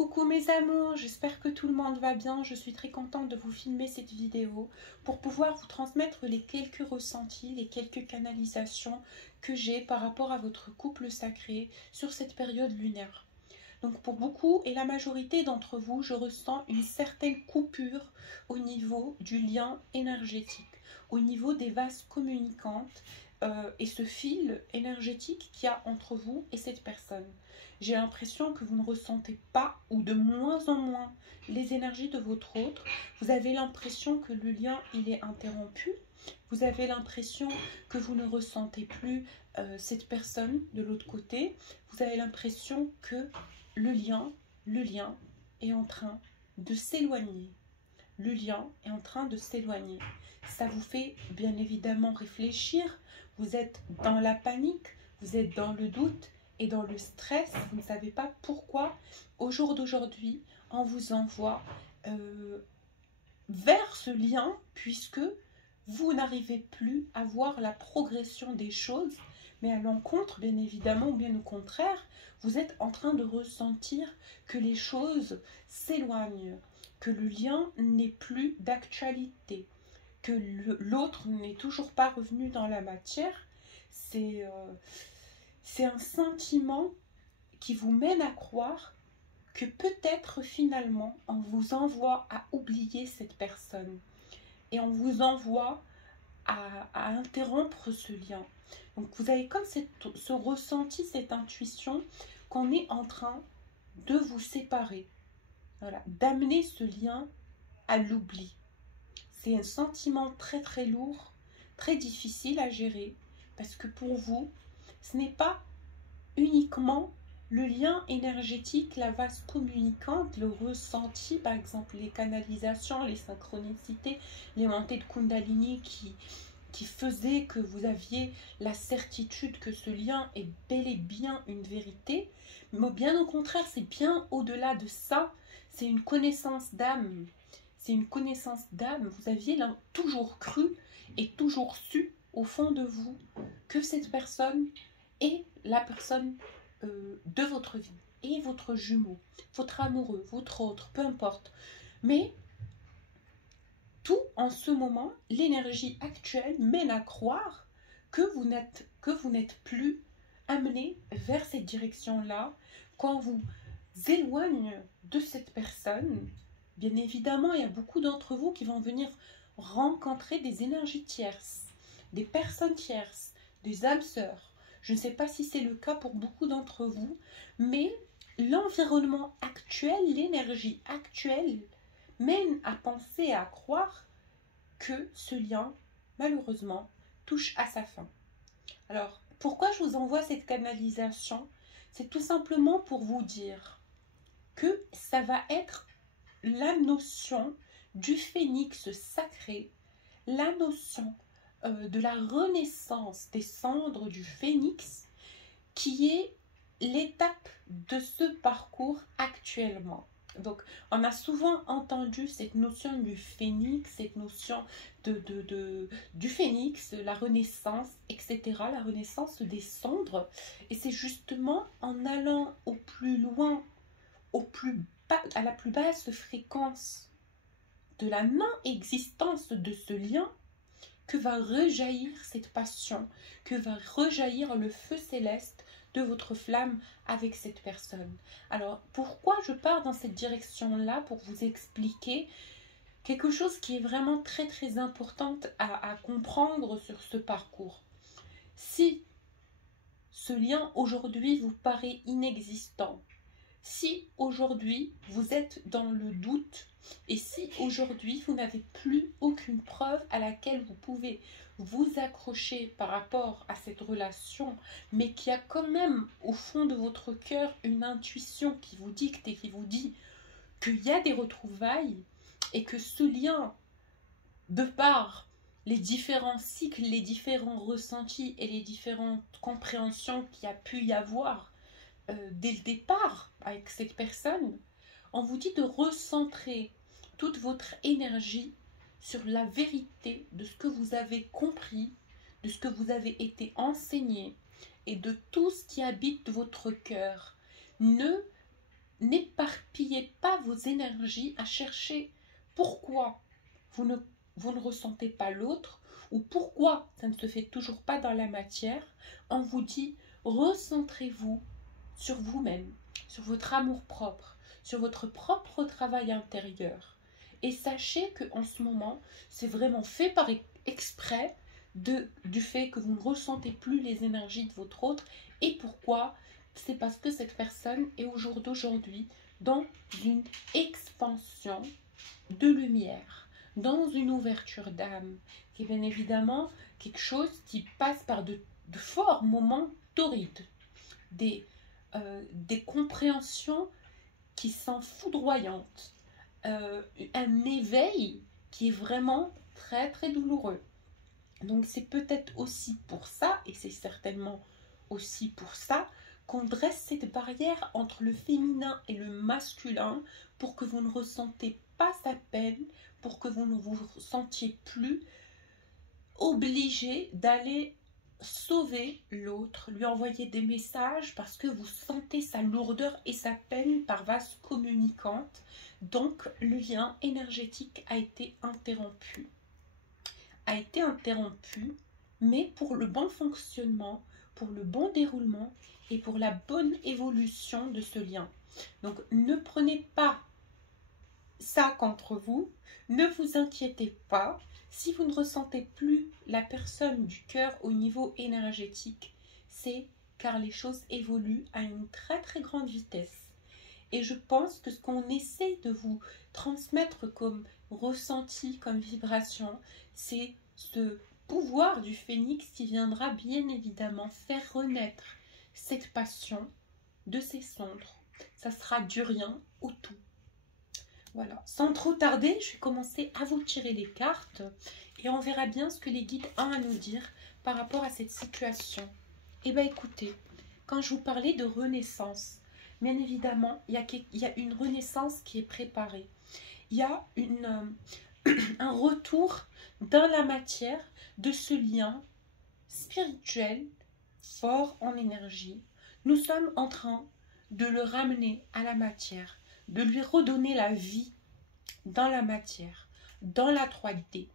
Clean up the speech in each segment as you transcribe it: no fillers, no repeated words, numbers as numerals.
Coucou mes amours, j'espère que tout le monde va bien. Je suis très contente de vous filmer cette vidéo pour pouvoir vous transmettre les quelques ressentis, les quelques canalisations que j'ai par rapport à votre couple sacré sur cette période lunaire. Donc pour beaucoup et la majorité d'entre vous, je ressens une certaine coupure au niveau du lien énergétique, au niveau des vases communicantes et ce fil énergétique qu'il y a entre vous et cette personne. J'ai l'impression que vous ne ressentez pas ou de moins en moins les énergies de votre autre. Vous avez l'impression que le lien il est interrompu. Vous avez l'impression que vous ne ressentez plus cette personne de l'autre côté. Vous avez l'impression que le lien est en train de s'éloigner. Le lien est en train de s'éloigner. Ça vous fait bien évidemment réfléchir. Vous êtes dans la panique, vous êtes dans le doute et dans le stress. Vous ne savez pas pourquoi. Au jour d'aujourd'hui, on vous envoie vers ce lien puisque vous n'arrivez plus à voir la progression des choses, mais à l'encontre, bien évidemment, ou bien au contraire, vous êtes en train de ressentir que les choses s'éloignent, que le lien n'est plus d'actualité, que l'autre n'est toujours pas revenu dans la matière. C'est un sentiment qui vous mène à croire que peut-être finalement on vous envoie à oublier cette personne et on vous envoie à interrompre ce lien. Donc vous avez comme ce ressenti, cette intuition qu'on est en train de vous séparer, voilà, d'amener ce lien à l'oubli. C'est un sentiment très très lourd, très difficile à gérer, parce que pour vous, ce n'est pas uniquement le lien énergétique, la vase communicante, le ressenti, par exemple les canalisations, les synchronicités, les montées de Kundalini qui faisaient que vous aviez la certitude que ce lien est bel et bien une vérité, mais bien au contraire, c'est bien au-delà de ça, c'est une connaissance d'âme. C'est une connaissance d'âme. Vous aviez toujours cru et toujours su au fond de vous que cette personne est la personne de votre vie et votre jumeau, votre amoureux, votre autre, peu importe. Mais tout en ce moment, l'énergie actuelle mène à croire que vous n'êtes plus amené vers cette direction-là. Quand vous éloigne de cette personne, bien évidemment, il y a beaucoup d'entre vous qui vont venir rencontrer des énergies tierces, des personnes tierces, des âmes sœurs. Je ne sais pas si c'est le cas pour beaucoup d'entre vous, mais l'environnement actuel, l'énergie actuelle mène à penser et à croire que ce lien, malheureusement, touche à sa fin. Alors, pourquoi je vous envoie cette canalisation? C'est tout simplement pour vous dire que ça va être la notion du phénix sacré, la notion de la renaissance des cendres du phénix, qui est l'étape de ce parcours actuellement. Donc, on a souvent entendu cette notion du phénix, cette notion du phénix, la renaissance, etc., la renaissance des cendres. Et c'est justement en allant au plus loin, à la plus basse fréquence de la non-existence de ce lien, que va rejaillir cette passion, que va rejaillir le feu céleste de votre flamme avec cette personne. Alors, pourquoi je pars dans cette direction-là? Pour vous expliquer quelque chose qui est vraiment très très important à comprendre sur ce parcours. Si ce lien aujourd'hui vous paraît inexistant, si aujourd'hui vous êtes dans le doute et si aujourd'hui vous n'avez plus aucune preuve à laquelle vous pouvez vous accrocher par rapport à cette relation, mais qui a quand même au fond de votre cœur une intuition qui vous dicte et qui vous dit qu'il y a des retrouvailles et que ce lien, de par les différents cycles, les différents ressentis et les différentes compréhensions qu'il y a pu y avoir dès le départ avec cette personne, on vous dit de recentrer toute votre énergie sur la vérité de ce que vous avez compris, de ce que vous avez été enseigné et de tout ce qui habite votre cœur. N'éparpillez gaspillez pas vos énergies à chercher pourquoi vous ne ressentez pas l'autre ou pourquoi ça ne se fait toujours pas dans la matière. On vous dit, recentrez-vous sur vous-même, sur votre amour-propre, sur votre propre travail intérieur. Et sachez qu'en ce moment, c'est vraiment fait par exprès du fait que vous ne ressentez plus les énergies de votre autre. Et pourquoi? C'est parce que cette personne est au jour d'aujourd'hui dans une expansion de lumière, dans une ouverture d'âme, qui est bien évidemment quelque chose qui passe par de forts moments torrides, des compréhensions qui sont foudroyantes, un éveil qui est vraiment très très douloureux. Donc c'est peut-être aussi pour ça, et c'est certainement aussi pour ça, qu'on dresse cette barrière entre le féminin et le masculin pour que vous ne ressentez pas sa peine, pour que vous ne vous sentiez plus obligé d'aller sauver l'autre, lui envoyer des messages parce que vous sentez sa lourdeur et sa peine par vase communicante. Donc le lien énergétique a été interrompu. Mais pour le bon fonctionnement, pour le bon déroulement et pour la bonne évolution de ce lien. Donc ne prenez pas ça contre vous, ne vous inquiétez pas. Si vous ne ressentez plus la personne du cœur au niveau énergétique, c'est car les choses évoluent à une très très grande vitesse. Et je pense que ce qu'on essaie de vous transmettre comme ressenti, comme vibration, c'est ce pouvoir du phénix qui viendra bien évidemment faire renaître cette passion de ses cendres. Ça sera du rien au tout. Voilà, sans trop tarder, je vais commencer à vous tirer les cartes et on verra bien ce que les guides ont à nous dire par rapport à cette situation. Eh bien écoutez, quand je vous parlais de renaissance, bien évidemment, il y a une renaissance qui est préparée. Il y a un retour dans la matière de ce lien spirituel fort en énergie. Nous sommes en train de le ramener à la matière, de lui redonner la vie dans la matière, dans la 3D.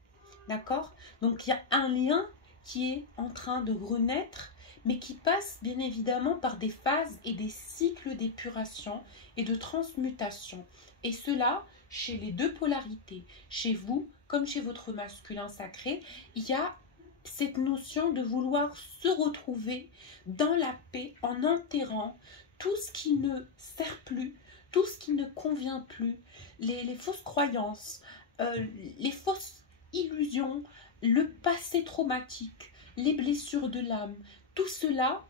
D'accord? Donc il y a un lien qui est en train de renaître, mais qui passe bien évidemment par des phases et des cycles d'épuration et de transmutation. Et cela, chez les deux polarités, chez vous comme chez votre masculin sacré, il y a cette notion de vouloir se retrouver dans la paix en enterrant tout ce qui ne sert plus, tout ce qui ne convient plus, les fausses croyances, les fausses illusions, le passé traumatique, les blessures de l'âme. Tout cela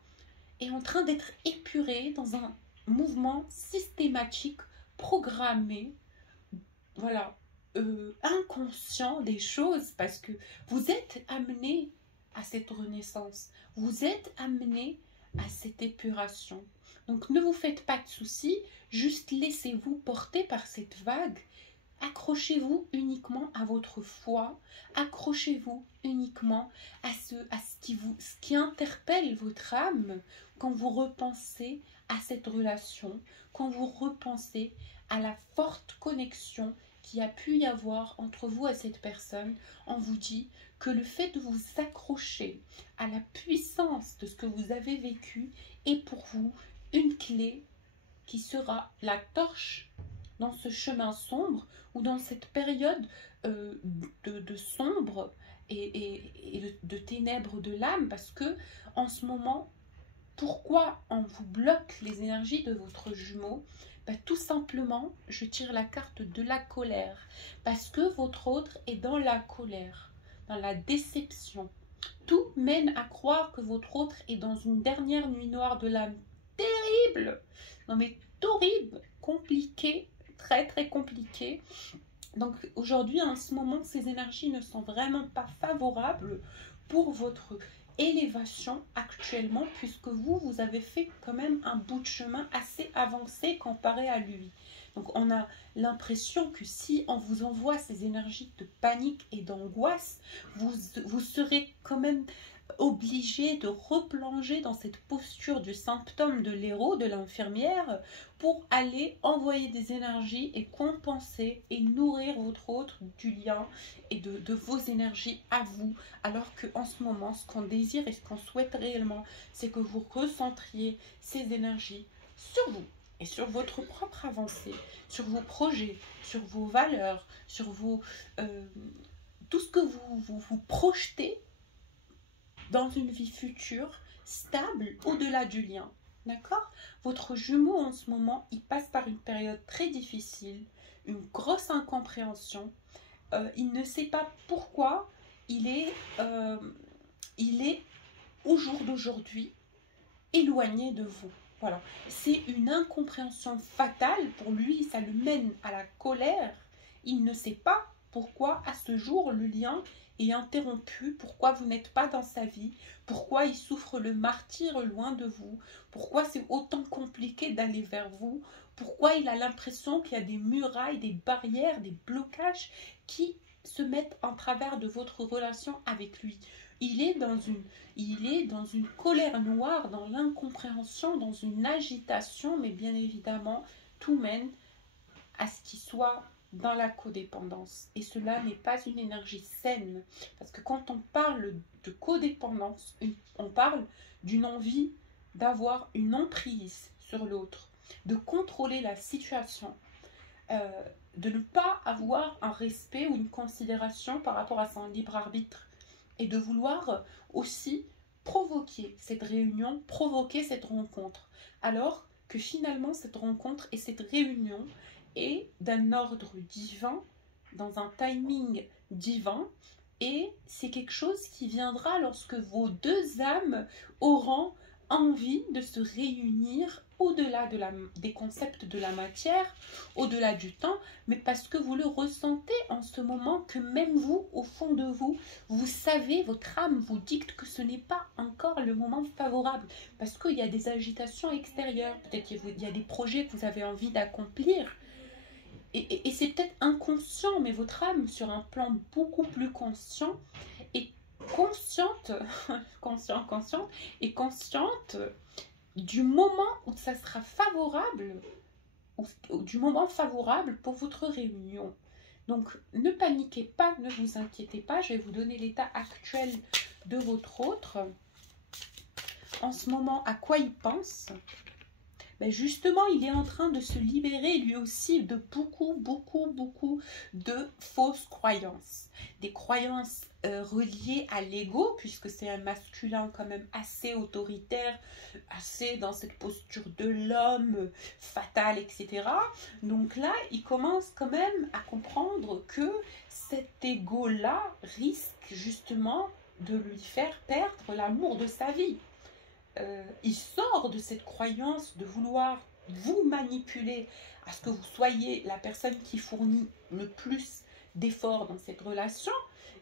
est en train d'être épuré dans un mouvement systématique, programmé, voilà, inconscient des choses, parce que vous êtes amené à cette renaissance, vous êtes amené à cette épuration. Donc ne vous faites pas de soucis, juste laissez-vous porter par cette vague. Accrochez-vous uniquement à votre foi, accrochez-vous uniquement à ce qui interpelle votre âme quand vous repensez à cette relation, quand vous repensez à la forte connexion qu'il y a pu y avoir entre vous et cette personne. On vous dit que le fait de vous accrocher à la puissance de ce que vous avez vécu est pour vous une clé qui sera la torche dans ce chemin sombre ou dans cette période de sombre et de ténèbres de l'âme, parce que en ce moment, pourquoi on vous bloque les énergies de votre jumeau? Tout simplement, je tire la carte de la colère, parce que votre autre est dans la colère, dans la déception. Tout mène à croire que votre autre est dans une dernière nuit noire de l'âme terrible, non mais horrible, compliqué, très très compliqué. Donc aujourd'hui, en ce moment, ces énergies ne sont vraiment pas favorables pour votre élévation actuellement, puisque vous avez fait quand même un bout de chemin assez avancé comparé à lui. Donc on a l'impression que si on vous envoie ces énergies de panique et d'angoisse, vous serez quand même obligé de replonger dans cette posture du symptôme de l'héros, de l'infirmière, pour aller envoyer des énergies et compenser et nourrir votre autre du lien et de vos énergies à vous, alors qu'en ce moment, ce qu'on désire et ce qu'on souhaite réellement, c'est que vous recentriez ces énergies sur vous et sur votre propre avancée, sur vos projets, sur vos valeurs, sur vos, tout ce que vous projetez dans une vie future, stable, au-delà du lien. D'accord? Votre jumeau en ce moment, il passe par une période très difficile, une grosse incompréhension. Il ne sait pas pourquoi il est au jour d'aujourd'hui éloigné de vous. Voilà, c'est une incompréhension fatale pour lui, ça le mène à la colère. Il ne sait pas pourquoi à ce jour le lien est interrompu, pourquoi vous n'êtes pas dans sa vie, pourquoi il souffre le martyre loin de vous, pourquoi c'est autant compliqué d'aller vers vous, pourquoi il a l'impression qu'il y a des murailles, des barrières, des blocages qui se mettent en travers de votre relation avec lui. Il est dans une colère noire, dans l'incompréhension, dans une agitation, mais bien évidemment, tout mène à ce qu'il soit dans la codépendance. Et cela n'est pas une énergie saine. Parce que quand on parle de codépendance, on parle d'une envie d'avoir une emprise sur l'autre, de contrôler la situation, de ne pas avoir un respect ou une considération par rapport à son libre arbitre, et de vouloir aussi provoquer cette réunion, provoquer cette rencontre, alors que finalement cette rencontre et cette réunion est d'un ordre divin, dans un timing divin, et c'est quelque chose qui viendra lorsque vos deux âmes auront envie de se réunir au-delà des concepts de la matière, au-delà du temps, mais parce que vous le ressentez en ce moment, que même vous, au fond de vous, vous savez, votre âme vous dicte que ce n'est pas encore le moment favorable, parce qu'il y a des agitations extérieures, peut-être qu'il y a des projets que vous avez envie d'accomplir, et c'est peut-être inconscient, mais votre âme, sur un plan beaucoup plus conscient, est consciente, consciente du moment où ça sera favorable, ou du moment favorable pour votre réunion. Donc, ne paniquez pas, ne vous inquiétez pas, je vais vous donner l'état actuel de votre autre. En ce moment, à quoi il pense? Ben justement, il est en train de se libérer lui aussi de beaucoup de fausses croyances. Des croyances reliées à l'ego, puisque c'est un masculin quand même assez autoritaire, assez dans cette posture de l'homme fatal, etc. Donc là, il commence quand même à comprendre que cet ego-là risque justement de lui faire perdre l'amour de sa vie. Il sort de cette croyance de vouloir vous manipuler à ce que vous soyez la personne qui fournit le plus d'efforts dans cette relation.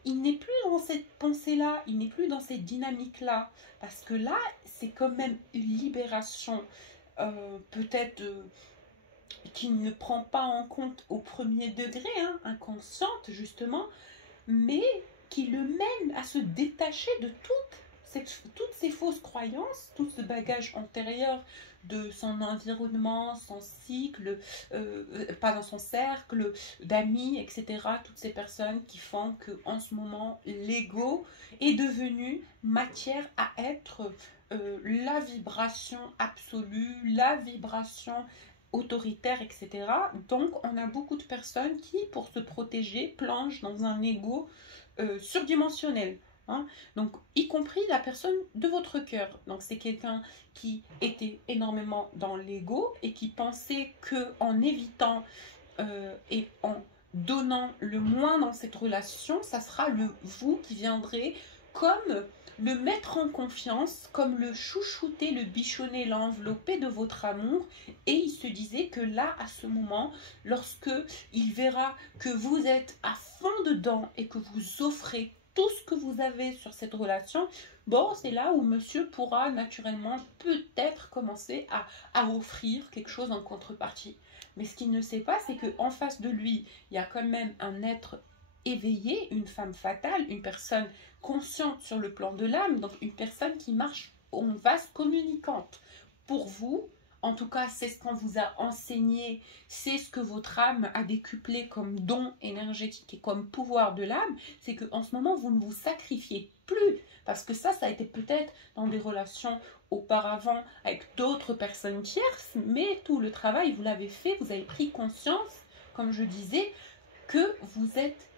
Il n'est plus dans cette pensée-là, il n'est plus dans cette dynamique-là, parce que là, c'est quand même une libération, peut-être qui ne prend pas en compte au premier degré, hein, inconsciente justement, mais qui le mène à se détacher de toutes ces fausses croyances, tout ce bagage antérieur de son environnement, son cycle, pas dans son cercle d'amis, etc. Toutes ces personnes qui font que en ce moment, l'ego est devenu matière à être la vibration absolue, la vibration autoritaire, etc. Donc, on a beaucoup de personnes qui, pour se protéger, plongent dans un ego surdimensionnel. Hein? Donc, y compris la personne de votre cœur. Donc, c'est quelqu'un qui était énormément dans l'ego et qui pensait qu'en évitant et en donnant le moins dans cette relation, ça sera le vous qui viendrez comme le mettre en confiance, comme le chouchouter, le bichonner, l'envelopper de votre amour. Et il se disait que là, à ce moment, lorsque il verra que vous êtes à fond dedans et que vous offrez tout ce que vous avez sur cette relation, bon, c'est là où monsieur pourra naturellement peut-être commencer à offrir quelque chose en contrepartie. Mais ce qu'il ne sait pas, c'est qu'en face de lui, il y a quand même un être éveillée, une femme fatale, une personne consciente sur le plan de l'âme, donc une personne qui marche en vase communicante. Pour vous, en tout cas, c'est ce qu'on vous a enseigné, c'est ce que votre âme a décuplé comme don énergétique et comme pouvoir de l'âme, c'est qu'en ce moment, vous ne vous sacrifiez plus. Parce que ça a été peut-être dans des relations auparavant avec d'autres personnes tierces, mais tout le travail, vous l'avez fait, vous avez pris conscience, comme je disais, que vous êtes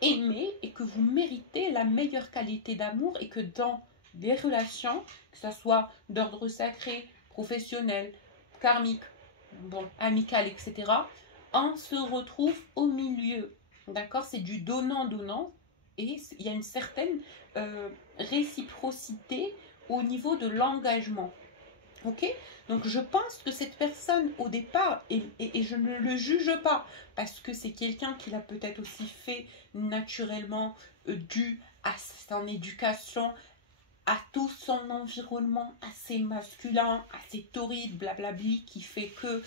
aimé et que vous méritez la meilleure qualité d'amour et que dans des relations, que ce soit d'ordre sacré, professionnel, karmique, bon, amical, etc., on se retrouve au milieu. D'accord? C'est du donnant-donnant et il y a une certaine réciprocité au niveau de l'engagement. Ok? Donc je pense que cette personne au départ, et je ne le juge pas, parce que c'est quelqu'un qui l'a peut-être aussi fait naturellement, dû à son éducation, à tout son environnement assez masculin, assez torride, blablabli, qui fait que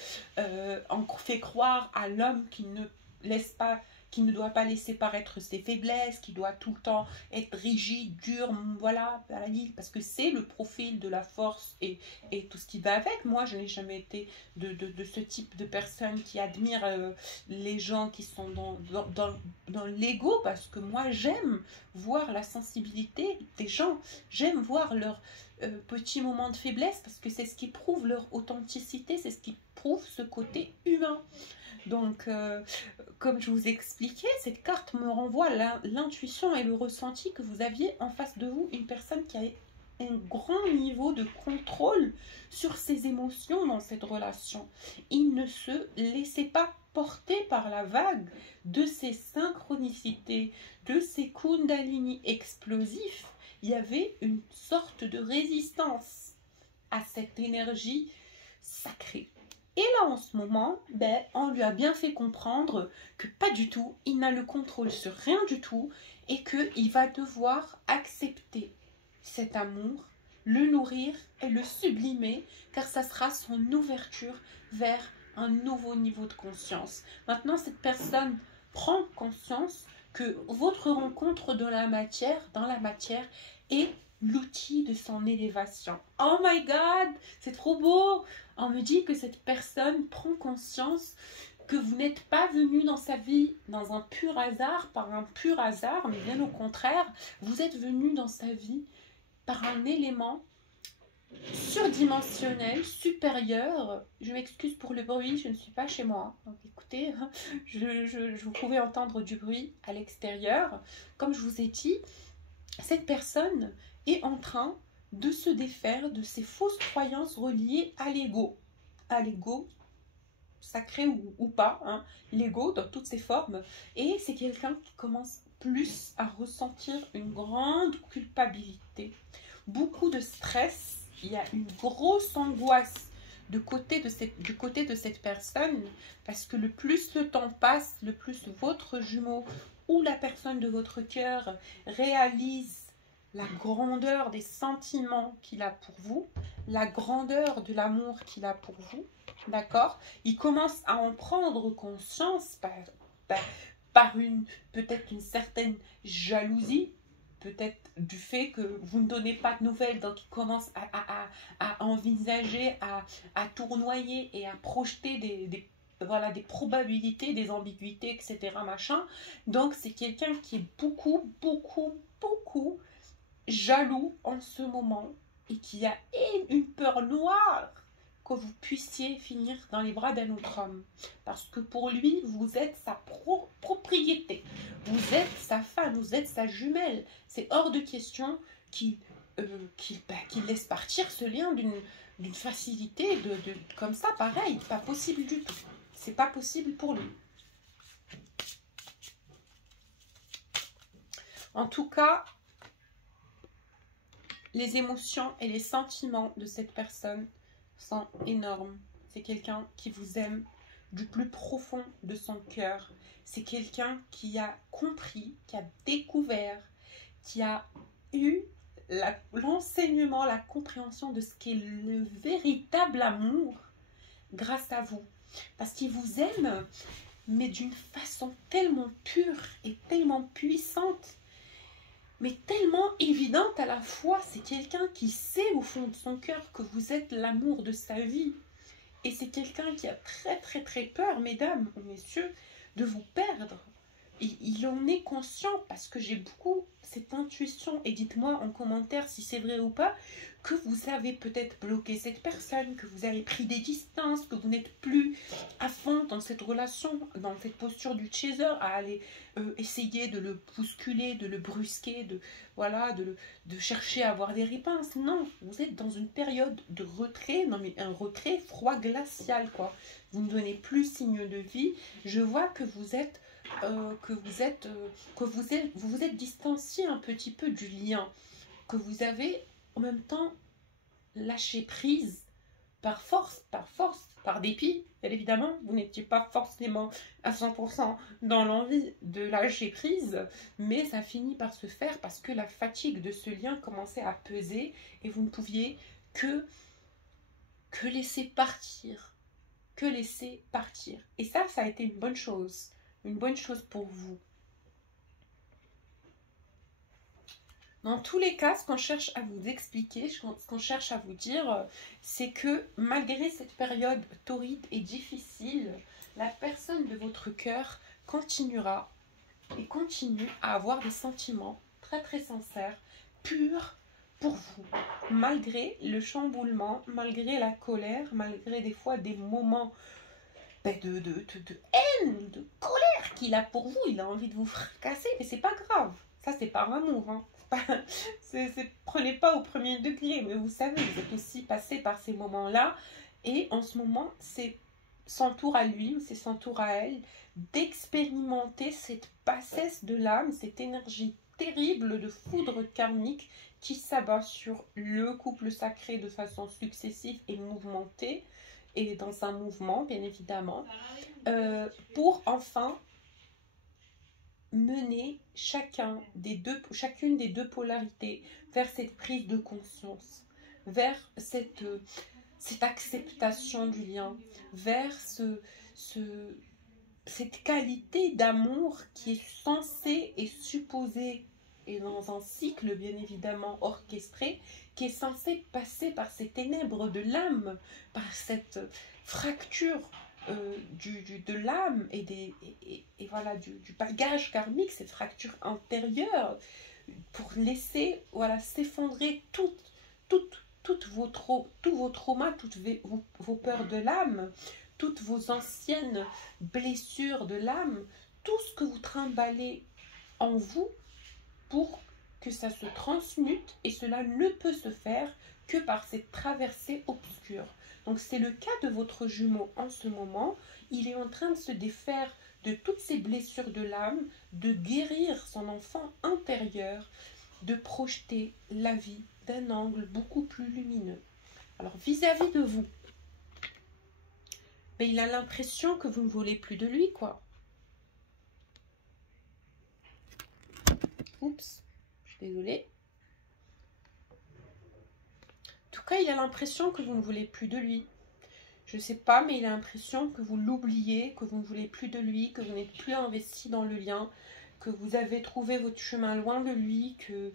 on fait croire à l'homme qui ne laisse pas, qui ne doit pas laisser paraître ses faiblesses, qui doit tout le temps être rigide, dur, voilà, parce que c'est le profil de la force et tout ce qui va avec. Moi, je n'ai jamais été de ce type de personne qui admire les gens qui sont dans l'ego, parce que moi, j'aime voir la sensibilité des gens. J'aime voir leurs petits moments de faiblesse parce que c'est ce qui prouve leur authenticité, c'est ce qui prouve ce côté humain. Donc, comme je vous expliquais, cette carte me renvoie l'intuition et le ressenti que vous aviez en face de vous, une personne qui a un grand niveau de contrôle sur ses émotions dans cette relation. Il ne se laissait pas porter par la vague de ses synchronicités, de ses kundalini explosifs. Il y avait une sorte de résistance à cette énergie sacrée. Et là, en ce moment, on lui a bien fait comprendre que pas du tout, il n'a le contrôle sur rien du tout et qu'il va devoir accepter cet amour, le nourrir et le sublimer, car ça sera son ouverture vers un nouveau niveau de conscience. Maintenant, cette personne prend conscience que votre rencontre dans la matière est l'outil de son élévation. Oh my God, c'est trop beau! On me dit que cette personne prend conscience que vous n'êtes pas venu dans sa vie dans un pur hasard, par un pur hasard, mais bien au contraire, vous êtes venu dans sa vie par un élément surdimensionnel, supérieur. Je m'excuse pour le bruit, je ne suis pas chez moi. Donc écoutez, vous pouvez entendre du bruit à l'extérieur. Comme je vous ai dit, cette personne est en train de se défaire de ces fausses croyances reliées à l'ego sacré ou pas, hein, l'ego dans toutes ses formes, et c'est quelqu'un qui commence plus à ressentir une grande culpabilité, beaucoup de stress, il y a une grosse angoisse du côté de cette personne, parce que le plus le temps passe, le plus votre jumeau ou la personne de votre cœur réalise la grandeur des sentiments qu'il a pour vous, la grandeur de l'amour qu'il a pour vous, d'accord? Il commence à en prendre conscience par peut-être une certaine jalousie, peut-être du fait que vous ne donnez pas de nouvelles, donc il commence à envisager, à tournoyer et à projeter des probabilités, des ambiguïtés, etc. machin. Donc c'est quelqu'un qui est beaucoup jaloux en ce moment et qui a une peur noire que vous puissiez finir dans les bras d'un autre homme. Parce que pour lui, vous êtes sa propriété. Vous êtes sa femme, vous êtes sa jumelle. C'est hors de question qu'il laisse partir ce lien d'une facilité, comme ça, pareil. Pas possible du tout. C'est pas possible pour lui. En tout cas, les émotions et les sentiments de cette personne sont énormes. C'est quelqu'un qui vous aime du plus profond de son cœur. C'est quelqu'un qui a compris, qui a découvert, qui a eu l'enseignement, la compréhension de ce qu'est le véritable amour grâce à vous. Parce qu'il vous aime mais d'une façon tellement pure et tellement puissante, mais tellement évidente à la fois. C'est quelqu'un qui sait au fond de son cœur que vous êtes l'amour de sa vie. Et c'est quelqu'un qui a très très très peur, mesdames ou messieurs, de vous perdre. Et il en est conscient parce que j'ai beaucoup cette intuition. Et dites-moi en commentaire si c'est vrai ou pas, que vous avez peut-être bloqué cette personne, que vous avez pris des distances, que vous n'êtes plus à fond dans cette relation, dans cette posture du chaser, à aller essayer de le bousculer, de le brusquer, de chercher à avoir des réponses. Non, vous êtes dans une période de retrait, non mais un retrait froid glacial, quoi. Vous ne donnez plus signe de vie. Je vois que vous vous êtes distancié un petit peu du lien, que vous avez en même temps lâché prise par dépit, bien évidemment. Vous n'étiez pas forcément à 100% dans l'envie de lâcher prise, mais ça finit par se faire parce que la fatigue de ce lien commençait à peser et vous ne pouviez que laisser partir, Et ça a été une bonne chose pour vous. Dans tous les cas, ce qu'on cherche à vous expliquer, ce qu'on cherche à vous dire, c'est que malgré cette période torride et difficile, la personne de votre cœur continuera et continue à avoir des sentiments très très sincères, purs pour vous, malgré le chamboulement, malgré la colère, malgré des fois des moments de haine, de colère qu'il a pour vous. Il a envie de vous fracasser, mais c'est pas grave. Ça, c'est par amour, hein. Prenez pas au premier degré, mais vous savez, vous êtes aussi passé par ces moments-là, et en ce moment, c'est son tour à lui, ou c'est son tour à elle, d'expérimenter cette bassesse de l'âme, cette énergie terrible de foudre karmique qui s'abat sur le couple sacré de façon successive et mouvementée, et dans un mouvement, bien évidemment, pour enfin mener chacune des deux polarités vers cette prise de conscience, vers cette acceptation du lien, vers cette qualité d'amour qui est censée et supposée, et dans un cycle bien évidemment orchestré, qui est censé passer par ces ténèbres de l'âme, par cette fracture de l'âme et voilà, du bagage karmique, cette fracture intérieure, pour laisser s'effondrer tous vos traumas, toutes vos peurs de l'âme, toutes vos anciennes blessures de l'âme, tout ce que vous trimballez en vous pour que ça se transmute, et cela ne peut se faire que par cette traversée obscure. Donc c'est le cas de votre jumeau en ce moment. Il est en train de se défaire de toutes ces blessures de l'âme, de guérir son enfant intérieur, de projeter la vie d'un angle beaucoup plus lumineux. Alors vis-à-vis de vous, mais il a l'impression que vous ne voulez plus de lui, quoi. Oups, je suis désolée. En tout cas, il a l'impression que vous ne voulez plus de lui. Je ne sais pas, mais il a l'impression que vous l'oubliez, que vous ne voulez plus de lui, que vous n'êtes plus investi dans le lien, que vous avez trouvé votre chemin loin de lui, que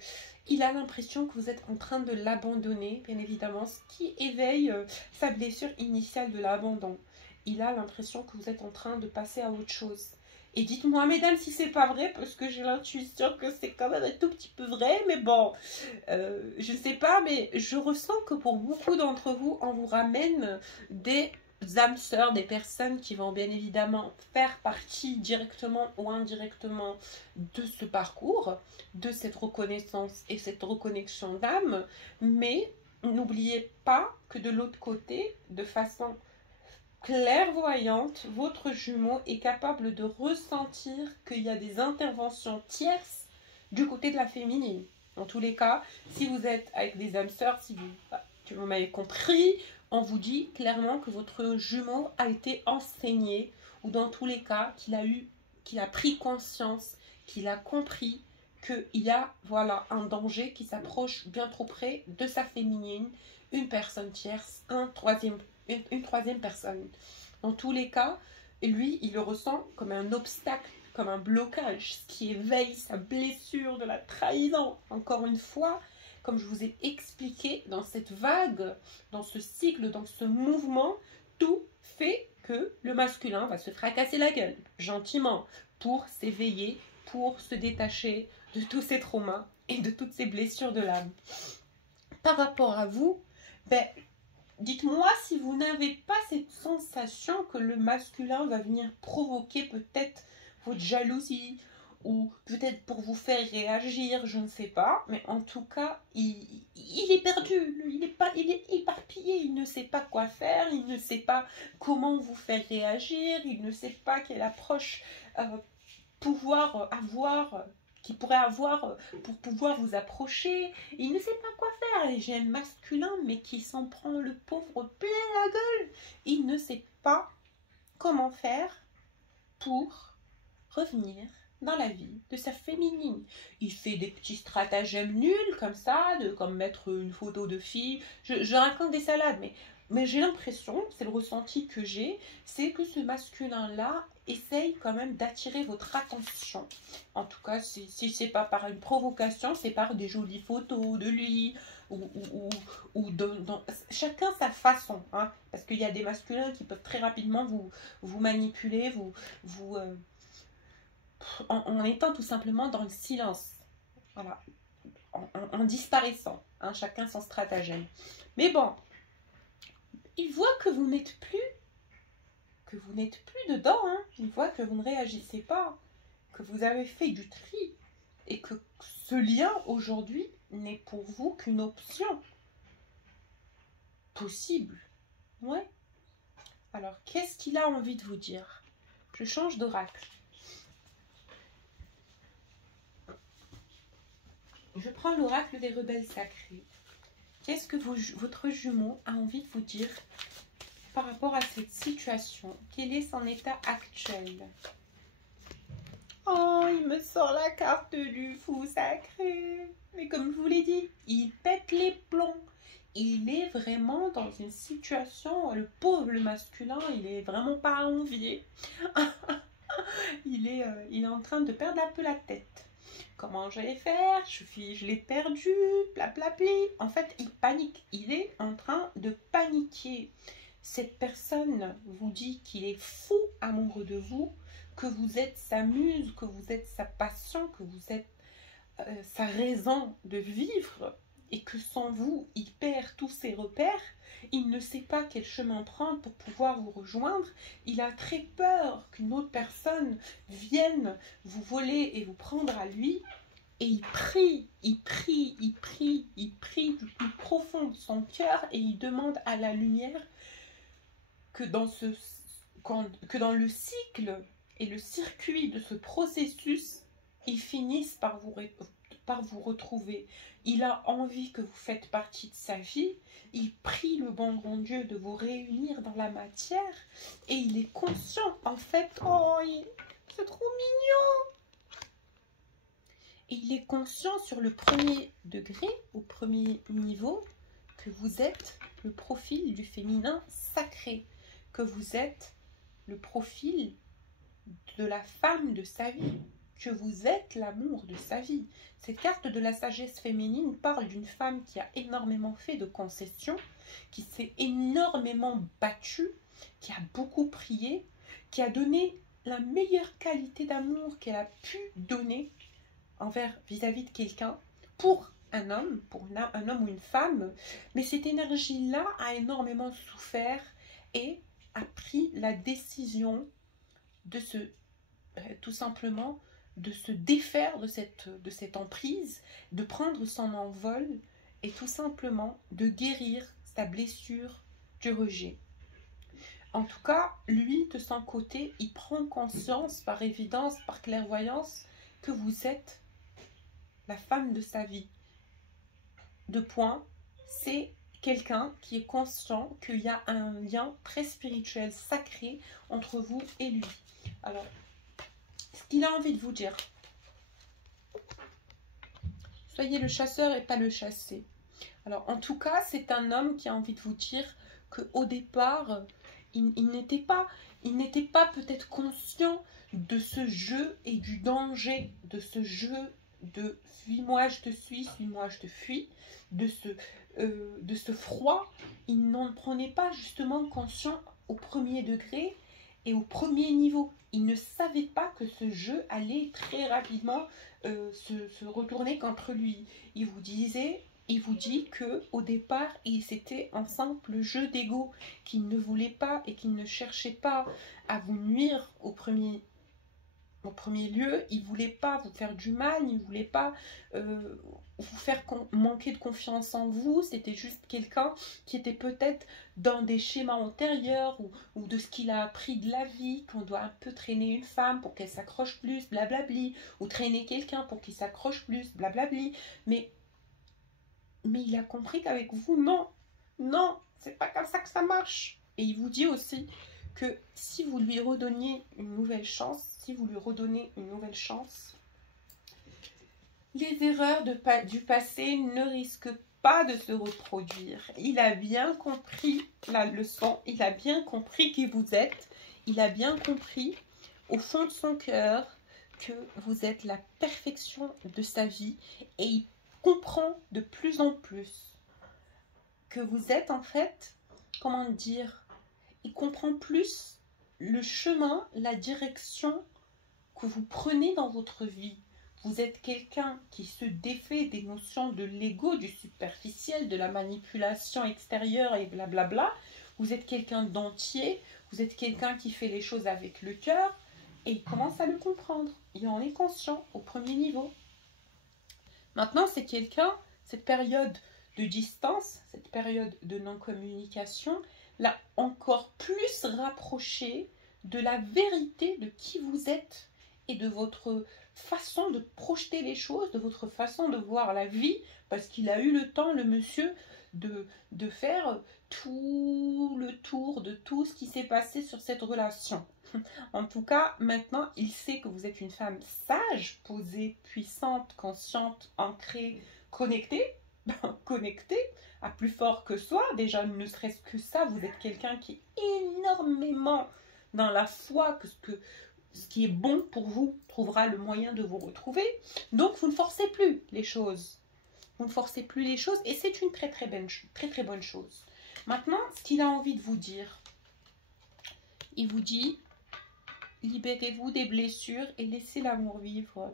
il a l'impression que vous êtes en train de l'abandonner, bien évidemment, ce qui éveille sa blessure initiale de l'abandon. Il a l'impression que vous êtes en train de passer à autre chose. Et dites-moi, mesdames, si c'est pas vrai, parce que j'ai l'intuition que c'est quand même un tout petit peu vrai, mais bon, je ne sais pas, mais je ressens que pour beaucoup d'entre vous, on vous ramène des âmes sœurs, des personnes qui vont bien évidemment faire partie directement ou indirectement de ce parcours, de cette reconnaissance et cette reconnexion d'âme, mais n'oubliez pas que de l'autre côté, de façon clairvoyante, votre jumeau est capable de ressentir qu'il y a des interventions tierces du côté de la féminine. Dans tous les cas, si vous êtes avec des âmes sœurs, si vous m'avez compris, on vous dit clairement que votre jumeau a été enseigné, ou dans tous les cas, qu'il a pris conscience, qu'il a compris qu'il y a un danger qui s'approche bien trop près de sa féminine, une personne tierce, une troisième personne. Dans tous les cas, Et lui, il le ressent comme un obstacle, comme un blocage, ce qui éveille sa blessure de la trahison. Encore une fois, comme je vous ai expliqué, dans cette vague, dans ce cycle, dans ce mouvement, tout fait que le masculin va se fracasser la gueule, gentiment, pour s'éveiller, pour se détacher de tous ces traumas et de toutes ces blessures de l'âme. Par rapport à vous, ben, dites-moi si vous n'avez pas cette sensation que le masculin va venir provoquer peut-être votre jalousie ou peut-être pour vous faire réagir, je ne sais pas. Mais en tout cas, il est perdu, il est éparpillé, il ne sait pas quoi faire, il ne sait pas comment vous faire réagir, il ne sait pas quelle approche pouvoir avoir qu'il pourrait avoir pour pouvoir vous approcher. Il ne sait pas quoi faire. Et j'ai un masculin, mais qui s'en prend le pauvre plein la gueule. Il ne sait pas comment faire pour revenir dans la vie de sa féminine. Il fait des petits stratagèmes nuls comme ça, comme mettre une photo de fille. Je raconte des salades, mais j'ai l'impression, c'est le ressenti que j'ai, c'est que ce masculin-là essaye quand même d'attirer votre attention. En tout cas, si c'est pas par une provocation, c'est par des jolies photos de lui, chacun sa façon, hein, parce qu'il y a des masculins qui peuvent très rapidement vous manipuler, en étant tout simplement dans le silence, voilà, en disparaissant, hein, chacun son stratagème. Mais bon, il voit que vous n'êtes plus dedans, hein. Il voit que vous ne réagissez pas, que vous avez fait du tri et que ce lien aujourd'hui n'est pour vous qu'une option possible. Ouais. Alors, qu'est-ce qu'il a envie de vous dire? Je change d'oracle. Je prends l'oracle des rebelles sacrés. Qu'est-ce que votre jumeau a envie de vous dire par rapport à cette situation? Quel est son état actuel? Oh, il me sort la carte du fou sacré. Mais comme je vous l'ai dit, il pète les plombs. Il est vraiment dans une situation, le pauvre, le masculin, il est vraiment pas à envier. Il est en train de perdre un peu la tête. Comment j'allais faire? Je l'ai perdu, plapli. En fait, il panique. Il est en train de paniquer. Cette personne vous dit qu'il est fou amoureux de vous, que vous êtes sa muse, que vous êtes sa passion, que vous êtes sa raison de vivre, et que sans vous, il perd tous ses repères. Il ne sait pas quel chemin prendre pour pouvoir vous rejoindre. Il a très peur qu'une autre personne vienne vous voler et vous prendre à lui. Et il prie du plus profond de son cœur et il demande à la lumière que dans le cycle et le circuit de ce processus, il finisse par vous retrouver. Il a envie que vous faites partie de sa vie. Il prie le bon grand Dieu de vous réunir dans la matière. Et il est conscient, en fait, c'est trop mignon. Et il est conscient sur le premier degré, au premier niveau, que vous êtes le profil du féminin sacré. Que vous êtes le profil de la femme de sa vie, que vous êtes l'amour de sa vie. Cette carte de la sagesse féminine parle d'une femme qui a énormément fait de concessions, qui s'est énormément battue, qui a beaucoup prié, qui a donné la meilleure qualité d'amour qu'elle a pu donner vis-à-vis de quelqu'un, pour un homme, un homme ou une femme. Mais cette énergie-là a énormément souffert et a pris la décision de tout simplement de se défaire de cette emprise, de prendre son envol et tout simplement de guérir sa blessure du rejet. En tout cas, lui, de son côté, il prend conscience par évidence, par clairvoyance, que vous êtes la femme de sa vie. C'est quelqu'un qui est conscient qu'il y a un lien très spirituel, sacré entre vous et lui. Alors, ce qu'il a envie de vous dire, soyez le chasseur et pas le chassé. Alors, en tout cas, c'est un homme qui a envie de vous dire qu'au départ, il n'était pas peut-être conscient de ce jeu et du danger de ce jeu de suis-moi, je te suis-moi, je te fuis, de ce froid. Il n'en prenait pas justement conscient au premier degré et au premier niveau. Il ne savait pas que ce jeu allait très rapidement se retourner contre lui. Il vous dit que au départ, c'était un simple jeu d'ego, qu'il ne voulait pas et qu'il ne cherchait pas à vous nuire au premier lieu. Il ne voulait pas vous faire du mal, il ne voulait pas vous faire manquer de confiance en vous. C'était juste quelqu'un qui était peut-être dans des schémas antérieurs ou de ce qu'il a appris de la vie, qu'on doit un peu traîner une femme pour qu'elle s'accroche plus, blablabli, ou traîner quelqu'un pour qu'il s'accroche plus, blablabli. Mais il a compris qu'avec vous, non, c'est pas comme ça que ça marche. Et il vous dit aussi que si vous lui redonniez une nouvelle chance, les erreurs du passé ne risquent pas de se reproduire. Il a bien compris la leçon, il a bien compris qui vous êtes, il a bien compris au fond de son cœur que vous êtes la perfection de sa vie, et il comprend de plus en plus que vous êtes en fait, comment dire, il comprend plus le chemin, la direction que vous prenez dans votre vie. Vous êtes quelqu'un qui se défait des notions de l'ego, du superficiel, de la manipulation extérieure et blablabla. Vous êtes quelqu'un d'entier, vous êtes quelqu'un qui fait les choses avec le cœur, et il commence à le comprendre. Il en est conscient au premier niveau. Maintenant, c'est quelqu'un, cette période de distance, cette période de non-communication, l'a encore plus rapproché de la vérité de qui vous êtes et de votre façon de projeter les choses, de votre façon de voir la vie, parce qu'il a eu le temps, le monsieur, de faire tout le tour de tout ce qui s'est passé sur cette relation. En tout cas, maintenant, il sait que vous êtes une femme sage, posée, puissante, consciente, ancrée, connectée, connectée à plus fort que soi. Déjà, ne serait-ce que ça, vous êtes quelqu'un qui est énormément dans la foi, que ce qui est bon pour vous trouvera le moyen de vous retrouver. Donc, vous ne forcez plus les choses. Vous ne forcez plus les choses, et c'est une très très bonne chose. Maintenant, ce qu'il a envie de vous dire, il vous dit: libérez-vous des blessures et laissez l'amour vivre.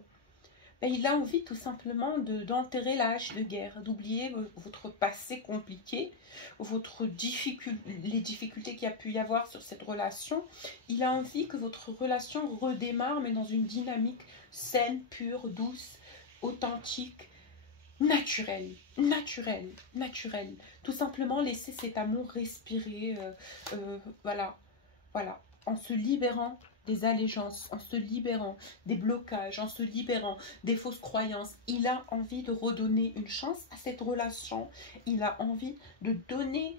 Il a envie tout simplement d'enterrer la hache de guerre, d'oublier votre passé compliqué, les difficultés qu'il y a pu y avoir sur cette relation. Il a envie que votre relation redémarre, mais dans une dynamique saine, pure, douce, authentique, naturelle. Tout simplement laisser cet amour respirer, voilà, en se libérant des allégeances, en se libérant des blocages, en se libérant des fausses croyances. Il a envie de redonner une chance à cette relation. Il a envie de donner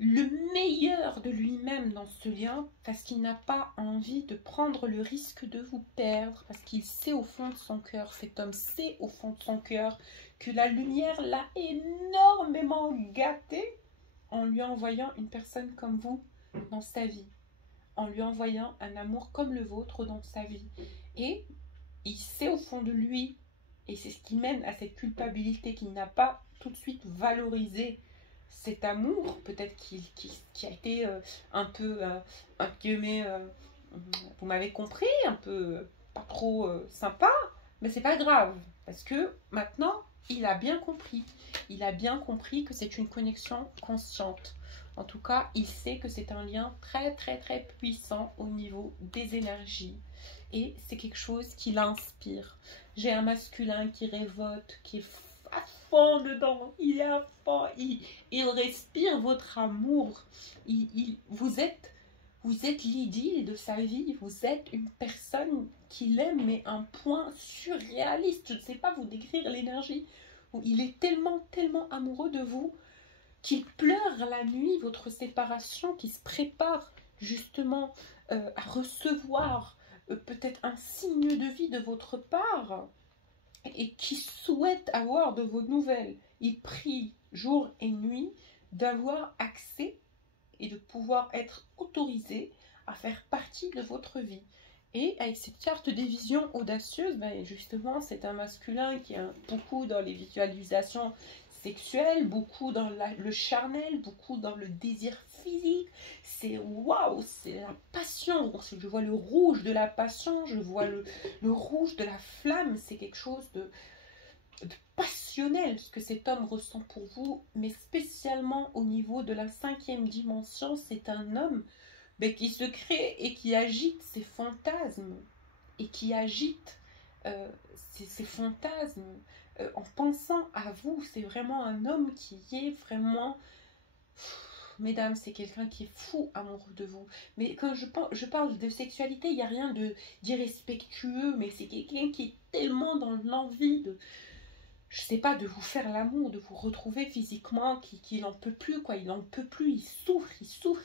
le meilleur de lui-même dans ce lien, parce qu'il n'a pas envie de prendre le risque de vous perdre, parce qu'il sait au fond de son cœur, cet homme sait au fond de son cœur que la lumière l'a énormément gâté en lui envoyant une personne comme vous dans sa vie, en lui envoyant un amour comme le vôtre dans sa vie. Et il sait au fond de lui, et c'est ce qui mène à cette culpabilité, qu'il n'a pas tout de suite valorisé cet amour, peut-être qui a été un peu, vous m'avez compris, un peu pas trop sympa, mais c'est pas grave, parce que maintenant, il a bien compris que c'est une connexion consciente. En tout cas, il sait que c'est un lien très puissant au niveau des énergies. Et c'est quelque chose qui l'inspire. J'ai un masculin qui révolte, qui est à fond dedans. Il est à fond. Il respire votre amour. Vous êtes l'idylle de sa vie. Vous êtes une personne qu'il aime, mais un point surréaliste. Je ne sais pas vous décrire l'énergie. Il est tellement amoureux de vous qu'il pleure la nuit, votre séparation, qui se prépare justement à recevoir peut-être un signe de vie de votre part, et qui souhaite avoir de vos nouvelles. Il prie jour et nuit d'avoir accès et de pouvoir être autorisé à faire partie de votre vie. Et avec cette carte des visions audacieuses, ben justement, c'est un masculin qui est beaucoup dans les visualisations sexuelles, beaucoup dans le charnel, beaucoup dans le désir physique. C'est waouh, c'est la passion. Je vois le rouge de la passion, je vois le rouge de la flamme. C'est quelque chose de passionnel, ce que cet homme ressent pour vous, mais spécialement au niveau de la 5e dimension. C'est un homme qui se crée et qui agite ses fantasmes, et qui agite ses fantasmes en pensant à vous. C'est vraiment un homme qui est vraiment... Mesdames, c'est quelqu'un qui est fou amoureux de vous. Mais quand je parle de sexualité, il n'y a rien d'irrespectueux, mais c'est quelqu'un qui est tellement dans l'envie de... Je sais pas, de vous faire l'amour, de vous retrouver physiquement, qu'il n'en peut plus, quoi. Il n'en peut plus, il souffre,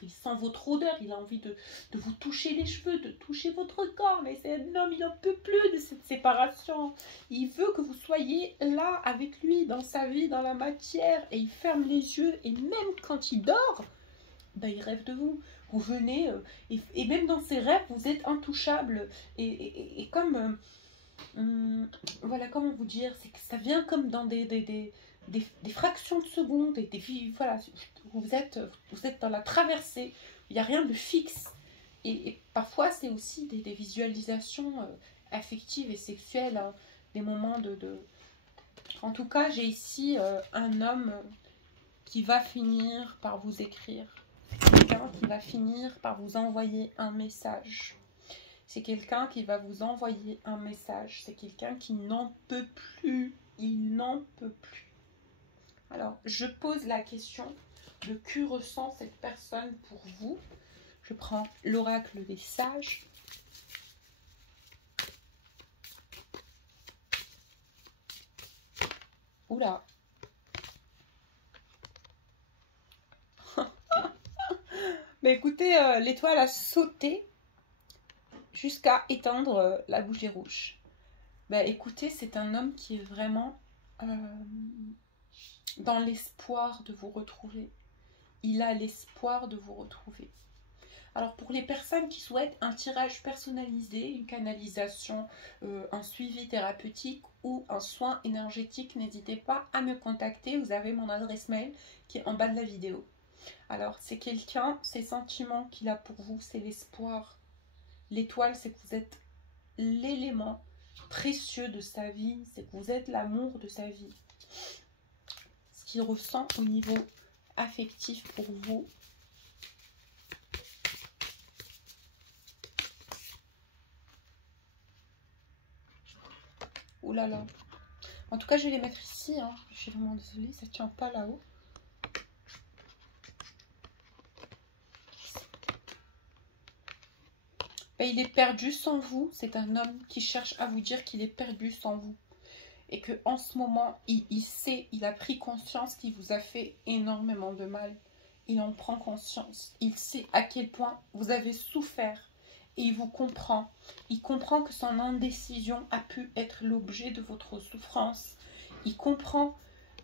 il sent votre odeur, il a envie de vous toucher les cheveux, de toucher votre corps. Mais c'est un homme, il n'en peut plus de cette séparation. Il veut que vous soyez là avec lui, dans sa vie, dans la matière, et il ferme les yeux, et même quand il dort, ben, il rêve de vous. Vous venez, et même dans ses rêves, vous êtes intouchable, et comme... voilà, comment vous dire, c'est que ça vient comme dans des fractions de secondes, voilà, vous êtes dans la traversée, il n'y a rien de fixe, et parfois c'est aussi des visualisations affectives et sexuelles, hein, des moments En tout cas, j'ai ici un homme qui va finir par vous écrire, quelqu'un qui va finir par vous envoyer un message. C'est quelqu'un qui va vous envoyer un message. C'est quelqu'un qui n'en peut plus. Il n'en peut plus. Alors, je pose la question de que ressent cette personne pour vous. Je prends l'oracle des sages. Oula. Mais écoutez, l'étoile a sauté jusqu'à éteindre la bougie rouge. Ben, écoutez, c'est un homme qui est vraiment dans l'espoir de vous retrouver. Il a l'espoir de vous retrouver. Alors pour les personnes qui souhaitent un tirage personnalisé, une canalisation, un suivi thérapeutique ou un soin énergétique, n'hésitez pas à me contacter. Vous avez mon adresse mail qui est en bas de la vidéo. Alors c'est quelqu'un, ces sentiments qu'il a pour vous, c'est l'espoir. L'étoile, c'est que vous êtes l'élément précieux de sa vie, c'est que vous êtes l'amour de sa vie. Ce qu'il ressent au niveau affectif pour vous. Ouh là là. En tout cas, je vais les mettre ici, hein. Je suis vraiment désolée, ça ne tient pas là-haut. Ben, il est perdu sans vous. C'est un homme qui cherche à vous dire qu'il est perdu sans vous. Et qu'en ce moment, il sait, il a pris conscience qu'il vous a fait énormément de mal. Il en prend conscience. Il sait à quel point vous avez souffert. Et il vous comprend. Il comprend que son indécision a pu être l'objet de votre souffrance. Il comprend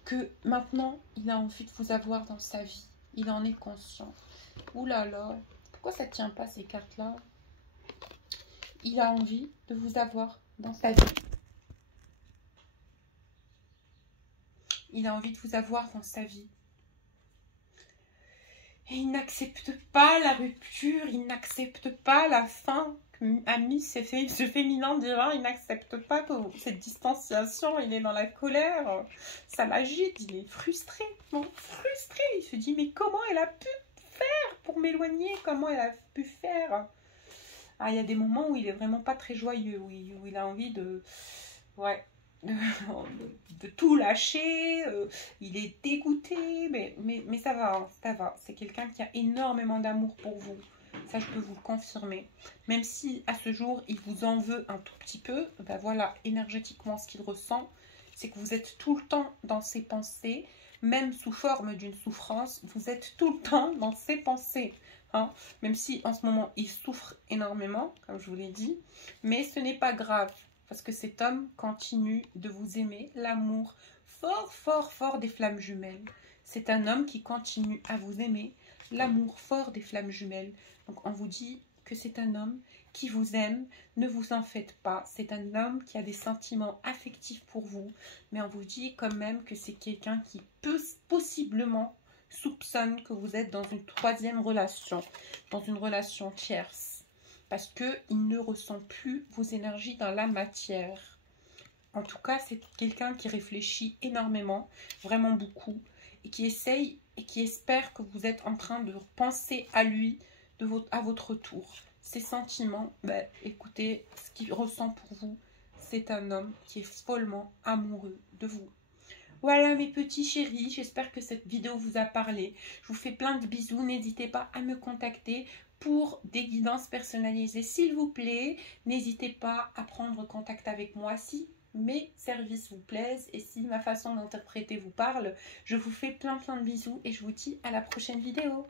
que maintenant, il a envie de vous avoir dans sa vie. Il en est conscient. Ouh là là, pourquoi ça ne tient pas ces cartes-là? Il a envie de vous avoir dans sa vie. Il a envie de vous avoir dans sa vie. Et il n'accepte pas la rupture, il n'accepte pas la fin. Ami, ce féminin divin, il n'accepte pas cette distanciation, il est dans la colère, ça l'agite, il est frustré, frustré. Il se dit, mais comment elle a pu faire pour m'éloigner? Comment elle a pu faire? Ah, il y a des moments où il est vraiment pas très joyeux, où il a envie de... Ouais. De tout lâcher, il est dégoûté, mais ça va, hein, ça va. C'est quelqu'un qui a énormément d'amour pour vous, ça je peux vous le confirmer. Même si à ce jour il vous en veut un tout petit peu, ben voilà, énergétiquement ce qu'il ressent, c'est que vous êtes tout le temps dans ses pensées, même sous forme d'une souffrance, vous êtes tout le temps dans ses pensées. Hein, même si en ce moment il souffre énormément, comme je vous l'ai dit, mais ce n'est pas grave. Parce que cet homme continue de vous aimer, l'amour fort, fort, fort des flammes jumelles. C'est un homme qui continue à vous aimer, l'amour fort des flammes jumelles. Donc on vous dit que c'est un homme qui vous aime, ne vous en faites pas. C'est un homme qui a des sentiments affectifs pour vous, mais on vous dit quand même que c'est quelqu'un qui peut possiblement soupçonne que vous êtes dans une troisième relation, dans une relation tierce, parce qu'il ne ressent plus vos énergies dans la matière. En tout cas, c'est quelqu'un qui réfléchit énormément, vraiment beaucoup, et qui essaye et qui espère que vous êtes en train de penser à lui à votre tour. Ses sentiments, écoutez, ce qu'il ressent pour vous, c'est un homme qui est follement amoureux de vous. Voilà mes petits chéris, j'espère que cette vidéo vous a parlé. Je vous fais plein de bisous, n'hésitez pas à me contacter pour des guidances personnalisées s'il vous plaît. N'hésitez pas à prendre contact avec moi si mes services vous plaisent et si ma façon d'interpréter vous parle. Je vous fais plein de bisous et je vous dis à la prochaine vidéo.